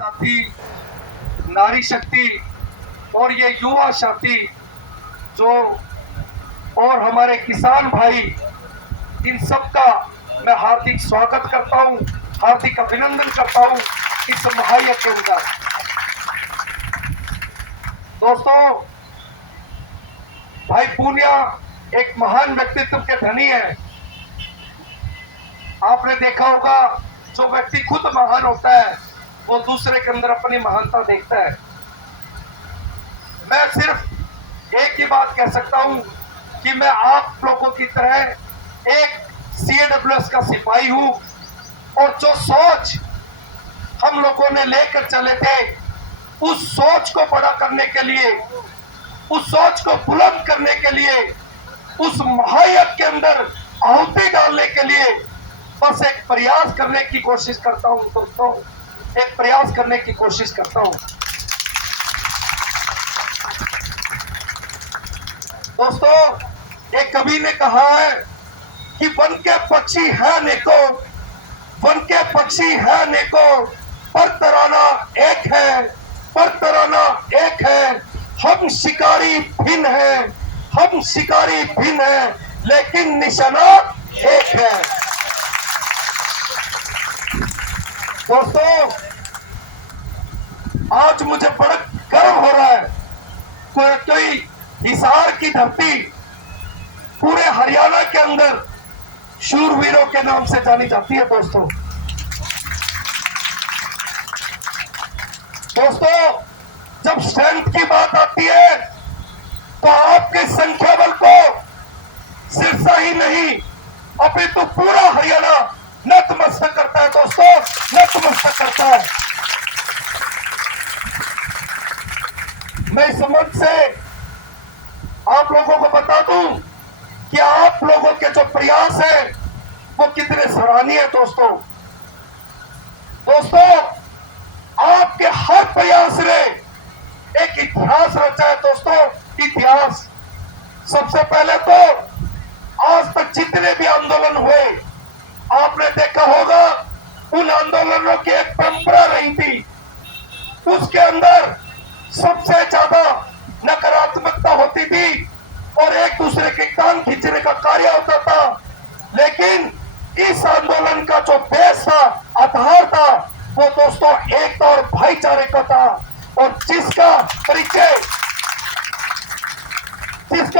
साथी, नारी शक्ति और ये युवा शक्ति जो और हमारे किसान भाई, इन सब का मैं हार्दिक स्वागत करता हूं, हार्दिक अभिनंदन करता हूं इस महायज्ञ के अंदर। दोस्तों, भाई पूनिया एक महान व्यक्तित्व के धनी है। आपने देखा होगा, जो व्यक्ति खुद महान होता है वो दूसरे के अंदर अपनी महानता देखता है। मैं सिर्फ एक ही बात कह सकता हूं कि मैं आप लोगों की तरह एक CAWS का सिपाही हूं, और जो सोच हम लोगों ने लेकर चले थे, उस सोच को बड़ा करने के लिए, उस सोच को बुलंद करने के लिए, उस महायज्ञ के अंदर आहुति डालने के लिए बस एक प्रयास करने की कोशिश करता हूं दोस्तों, एक प्रयास करने की कोशिश करता हूं। दोस्तों, एक कवि ने कहा है कि वन के पक्षी है नेको, वन के पक्षी है नेको, पर तराना एक है, पर तराना एक है। हम शिकारी भिन्न है, हम शिकारी भिन्न है, लेकिन निशाना एक है। दोस्तों, आज मुझे बड़ा गर्व हो रहा है। कोई हिसार की धरती पूरे हरियाणा के अंदर शूरवीरों के नाम से जानी जाती है। दोस्तों, जब स्ट्रेंथ की बात आती है तो आपके संख्या बल को सिरसा ही नहीं, अपितु पूरा हरियाणा नतमस्तक करता है। दोस्तों, नतमस्तक करता है। मैं इस मंच से आप लोगों को बता दूं कि आप लोगों के जो प्रयास है वो कितने सराहनीय है। दोस्तों, आपके हर प्रयास ने एक इतिहास रचा है। दोस्तों, इतिहास। सबसे पहले तो आज तक जितने भी आंदोलन हुए, आपने देखा होगा, उन आंदोलनों की एक परंपरा रही थी। उसके अंदर सबसे ज्यादा नकारात्मकता होती थी और एक दूसरे के कान खींचने का कार्य होता था। लेकिन इस आंदोलन का जो बेस था, आधार था, वो दोस्तों एकता और भाईचारे का था। और जिसका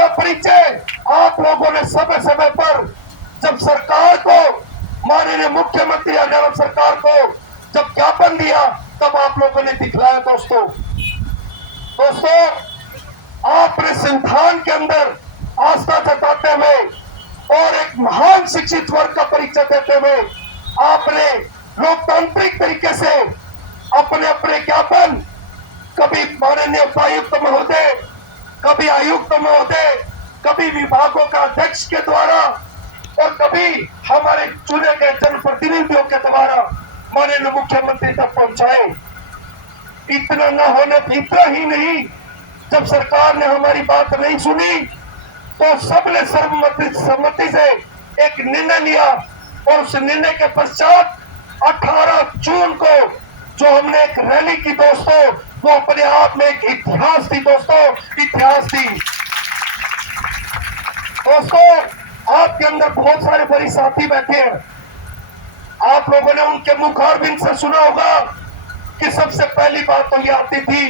परिचय आप लोगों ने समय समय पर, जब सरकार को, माननीय मुख्यमंत्री हरियाणा सरकार को जब ज्ञापन दिया, तब आप लोगों ने दिखलाया। दोस्तों, आपने संविधान के अंदर आस्था जताते हुए और एक महान शिक्षित वर्ग का परिचय देते हुए आपने लोकतांत्रिक तरीके से अपने अपने ज्ञापन, कभी माननीय उपायुक्त महोदय, कभी आयुक्त महोदय, कभी विभागों का अध्यक्ष के द्वारा और कभी हमारे चुने गए जनप्रतिनिधियों के द्वारा माननीय मुख्यमंत्री तक पहुंचाए। इतना न होने, इतना ही नहीं, जब सरकार ने हमारी बात नहीं सुनी तो सबने सर्वसम्मति से एक निर्णय लिया, और उस निर्णय के पश्चात 18 जून को जो हमने एक रैली की दोस्तों, वो अपने आप में एक इतिहास थी। दोस्तों, इतिहास थी। दोस्तों, आपके अंदर बहुत सारे बड़े साथी बैठे हैं। आप लोगों ने उनके मुखारबिंद से सुना होगा कि सबसे पहली बात तो ये आती थी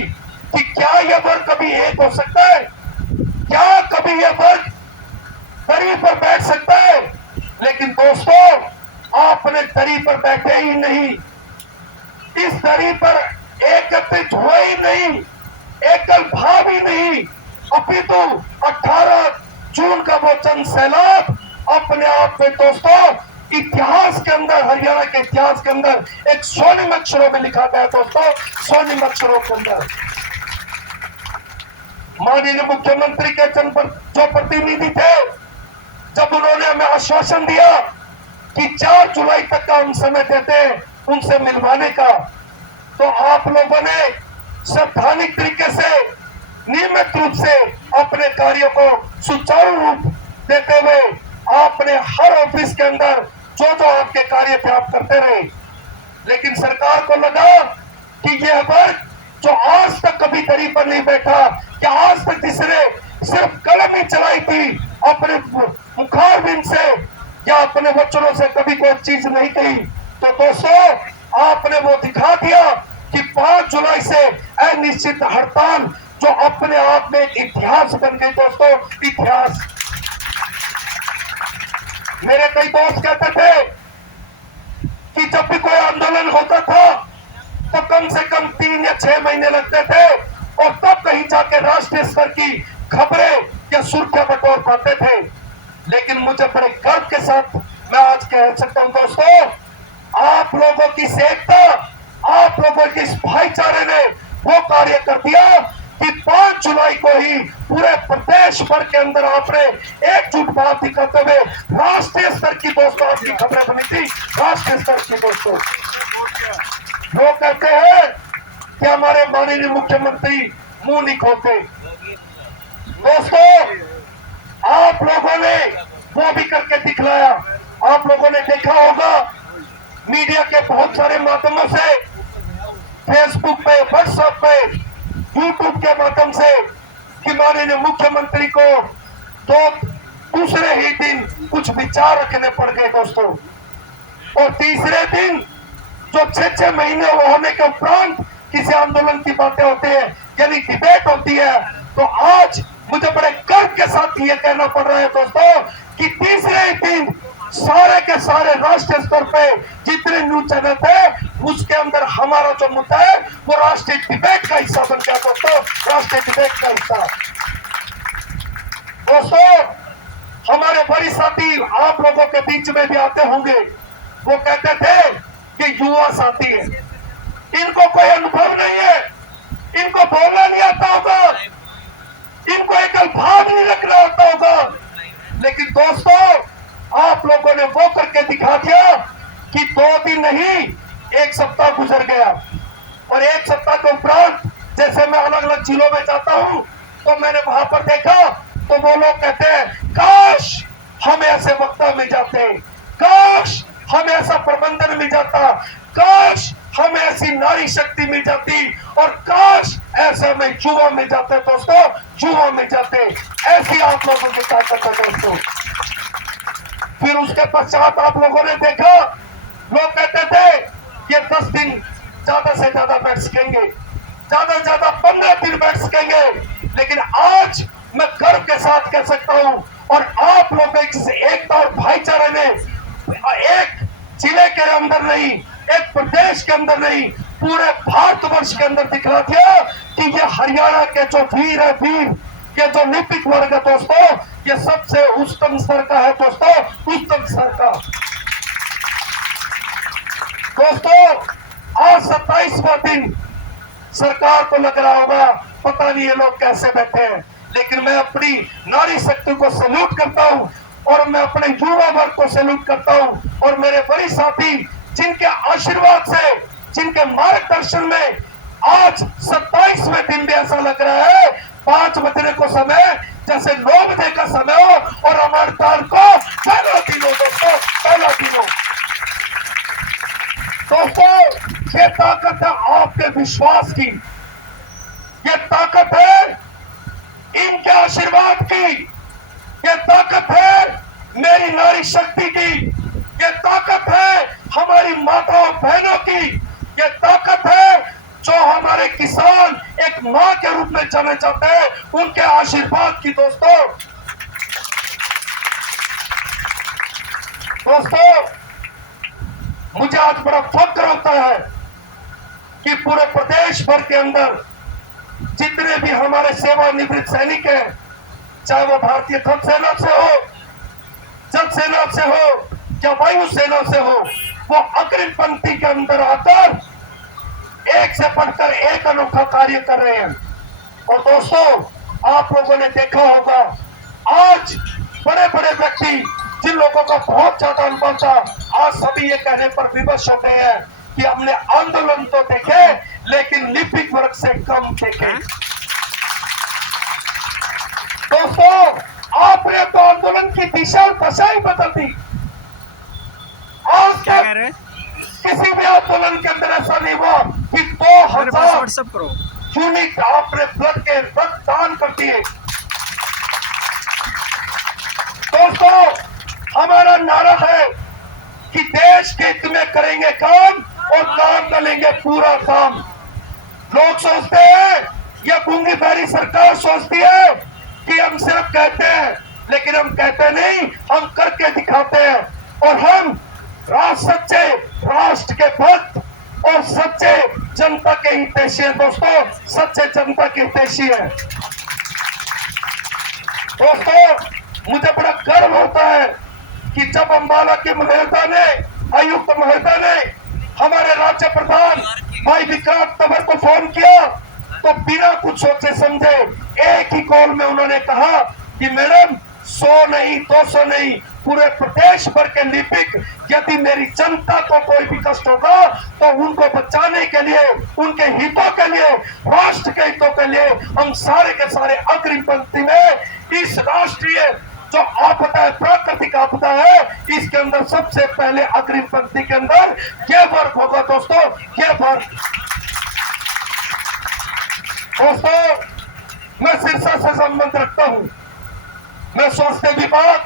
कि क्या यह वर्ग कभी एक हो सकता है, क्या कभी यह वर्ग दरी पर बैठ सकता है। लेकिन दोस्तों, आपने दरी पर बैठे ही नहीं, इस दरी पर एकत्रित हुए ही नहीं, एकल भाव ही नहीं, अपितु 18 जून का वो जन सैलाब अपने आप में दोस्तों इतिहास के अंदर, हरियाणा के इतिहास के अंदर एक स्वर्णिम अक्षरों में लिखा गया। दोस्तों, स्वर्णिम अक्षरों के अंदर माननीय मुख्यमंत्री के जो प्रतिनिधि थे, जब उन्होंने हमें आश्वासन दिया कि 4 जुलाई तक का हम समय देते हैं उनसे मिलवाने का, तो आप लोगों ने संवैधानिक तरीके से, नियमित रूप से अपने कार्यों को सुचारू रूप देते हुए आपने हर ऑफिस के अंदर जो जो आपके कार्य थे आप करते रहे। लेकिन सरकार को लगा कि यह वर्ग जो आज तक कभी दरी पर नहीं बैठा, कि आज तक जिसने सिर्फ कलम ही चलाई थी, अपने मुखारबिंद से या अपने वचनों से कभी कोई चीज नहीं कही, तो दोस्तों आपने वो दिखा दिया कि 5 जुलाई से अनिश्चित हड़ताल जो अपने आप में एक इतिहास बन गई। दोस्तों इतिहास, मेरे कई दोस्त कहते थे कि जब भी कोई आंदोलन होता था तो कम से कम 3 या 6 महीने लगते थे और तब कहीं जाके राष्ट्रीय स्तर की खबरें या सुर्खियां बटोर पाते थे। लेकिन मुझे बड़े गर्व के साथ मैं आज कह सकता हूं दोस्तों, आप लोगों की एकता, आप लोगों के इस भाईचारे ने वो कार्य कर दिया कि 5 जुलाई को ही पूरे प्रदेश भर के अंदर आपने एकजुट बात दिखाते हुए राष्ट्रीय स्तर की दोस्तों आपकी खबरें बनी थी। राष्ट्रीय स्तर की दोस्तों, लोग कहते हैं कि हमारे माननीय मुख्यमंत्री मुंह नहीं खोलते। दोस्तों आप लोगों ने वो भी करके दिखलाया। आप लोगों ने देखा होगा मीडिया के बहुत सारे माध्यमों से, फेसबुक पे, व्हाट्सएप पे, यूट्यूब के माध्यम से, कि माननीय मुख्यमंत्री को तो दूसरे ही दिन कुछ विचार रखने पड़ गए दोस्तों, और तीसरे दिन जो 6-6 महीने होने के उपरांत किसी आंदोलन की बातें होती है, यानी डिबेट होती है, तो आज मुझे बड़े गर्व के साथ ये कहना पड़ रहा है दोस्तों कि तीसरे ही दिन सारे के सारे राष्ट्रीय स्तर पे जितने न्यूज चैनल थे उसके अंदर हमारा जो मुद्दा है वो राष्ट्रीय डिबेट का हिस्सा बन गया दोस्तों, राष्ट्रीय डिबेट का हिस्सा। दोस्तों हमारे बड़ी साथी आप लोगों के बीच में भी आते होंगे, वो कहते थे कि युवा साथी है, इनको कोई अनुभव नहीं है, इनको बोलना नहीं आता होगा, इनको एक भाव नहीं रखना होता होगा। लेकिन दोस्तों आप लोगों ने वो करके दिखा दिया कि 2 दिन नहीं 1 सप्ताह गुजर गया, और 1 सप्ताह के उपरांत जैसे मैं अलग अलग जिलों में जाता हूं तो मैंने वहां पर देखा तो वो लोग कहते हैं काश हमें ऐसे वक्ता मिल जाते, काश हमें ऐसा प्रबंधन मिल जाता, काश हमें ऐसी नारी शक्ति मिल जाती, और काश ऐसे में युवा मिल जाते। दोस्तों युवा मिल जाते, ऐसी आप लोगों की ताकत है दोस्तों। फिर उसके पश्चात आप लोगों ने देखा लोग कहते थे कि 10 दिन ज्यादा से ज्यादा बैठ सकेंगे, ज्यादा से ज्यादा 15 दिन बैठ सकेंगे, लेकिन आज मैं गर्व के साथ कह सकता हूं, और आप लोगों की एकता और भाईचारे ने एक जिले के अंदर नहीं, एक प्रदेश के अंदर नहीं, पूरे भारतवर्ष के अंदर दिखला दिया कि ये हरियाणा के जो वीर है, वीर ये जो लिपिक वर्ग है दोस्तों, ये सबसे उच्चतम स्तर का है दोस्तों, उच्चतम स्तर का। दोस्तों आज 27वां दिन सरकार को लग रहा होगा पता नहीं ये लोग कैसे बैठे हैं, लेकिन मैं अपनी नारी शक्ति को सैल्यूट करता हूं, और मैं अपने युवा वर्ग को सैल्यूट करता हूं, और मेरे बड़े साथी जिनके आशीर्वाद से, जिनके मार्गदर्शन में आज 27वें दिन भी ऐसा लग रहा है 5 बजने को समय जैसे 9 बजे का समय हो, और अमरताल को पहला दिन हो दोस्तों, पहला दिन हो। दोस्तों ये ताकत है आपके विश्वास की, ये ताकत है इनके आशीर्वाद की, ये ताकत है मेरी नारी शक्ति की, ये ताकत है हमारी माताओं बहनों की, ये ताकत है जो हमारे किसान एक मां के रूप में जाने जाते हैं उनके आशीर्वाद की। दोस्तों मुझे आज बड़ा फक्र होता है कि पूरे प्रदेश भर के अंदर जितने भी हमारे सेवानिवृत्त सैनिक हैं, चाहे वो भारतीय थल सेना से हो, जल सेना से हो या वायु सेना से हो, वो अग्रिम पंक्ति के अंदर आकर एक से बढ़कर एक अनोखा कार्य कर रहे हैं। और दोस्तों आप लोगों ने देखा होगा आज बड़े बड़े व्यक्ति जिन लोगों का बहुत ज्यादा अनुभव था, आज सभी ये कहने पर विवश हो गए हैं कि हमने आंदोलन तो देखे लेकिन लिपिक वर्ग से कम देखे। दोस्तों आपने तो आंदोलन की दिशा और दशा ही बदल दी। आज तक किसी भी आंदोलन के अंदर ऐसा नहीं हुआ कि 2 व्हाट्सएप करो। यूनिट आपने ब्लड के रक्त दान कर दिए। दोस्तों, हमारा नारा है कि देश के हित में करेंगे काम और काम करेंगे पूरा काम। लोग सोचते हैं या गूंगी बहरी सरकार सोचती है कि हम सिर्फ कहते हैं, लेकिन हम कहते नहीं, हम करके दिखाते हैं। और हम सच्चे राष्ट्र के भक्त और सच्चे जनता के हितैषी हैं। दोस्तों, सच्चे जनता के हितैषी हैं। दोस्तों, मुझे बड़ा गर्व होता है कि जब अम्बाला के महोदय ने, आयुक्त महोदय ने हमारे राज्य प्रधान भाई विक्रांत तंवर को फोन किया, तो बिना कुछ सोचे समझे एक ही कॉल में उन्होंने कहा कि मैडम 100 नहीं, 200 नहीं, पूरे प्रदेश भर के लिपिक, यदि मेरी जनता को कोई भी कष्ट होगा तो उनको बचाने के लिए, उनके हितों के लिए, राष्ट्र के हितों के लिए हम सारे के सारे अग्रिम पंक्ति में इस राष्ट्रीय जो आपदा है, प्राकृतिक आपदा है, इसके अंदर सबसे पहले अग्रिम पंक्ति के अंदर ये वर्ग होगा। दोस्तों, ये वर्ग। दोस्तों, मैं सिरसा से संबंध रखता हूं। मैं स्वास्थ्य विभाग